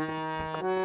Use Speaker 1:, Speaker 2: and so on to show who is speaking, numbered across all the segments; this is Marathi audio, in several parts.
Speaker 1: Música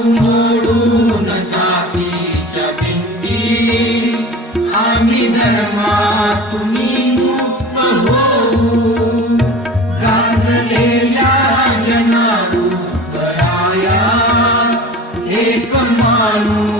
Speaker 1: उमडून जातीच्या पिंडी. आम्ही धर्मातून मुक्त होऊ गाजलेल्या जनारू कराया एक माणूस